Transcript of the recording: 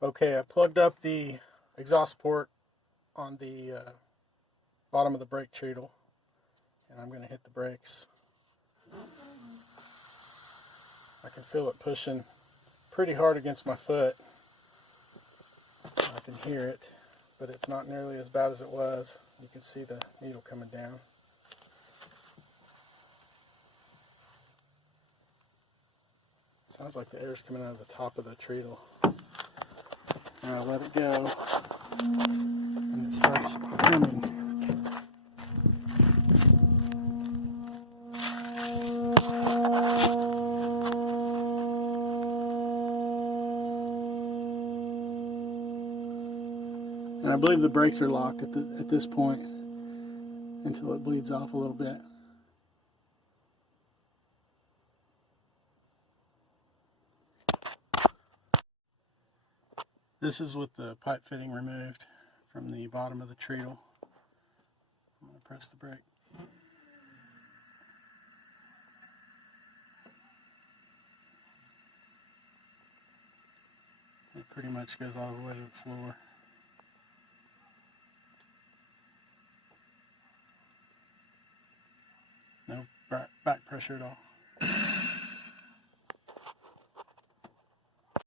Okay, I plugged up the exhaust port on the bottom of the brake treadle, and I'm going to hit the brakes. I can feel it pushing pretty hard against my foot. I can hear it, but it's not nearly as bad as it was. You can see the needle coming down. Sounds like the air is coming out of the top of the treadle. And I let it go, and it starts humming. And I believe the brakes are locked at this point until it bleeds off a little bit. This is with the pipe fitting removed from the bottom of the treadle. I'm going to press the brake. It pretty much goes all the way to the floor. No back pressure at all.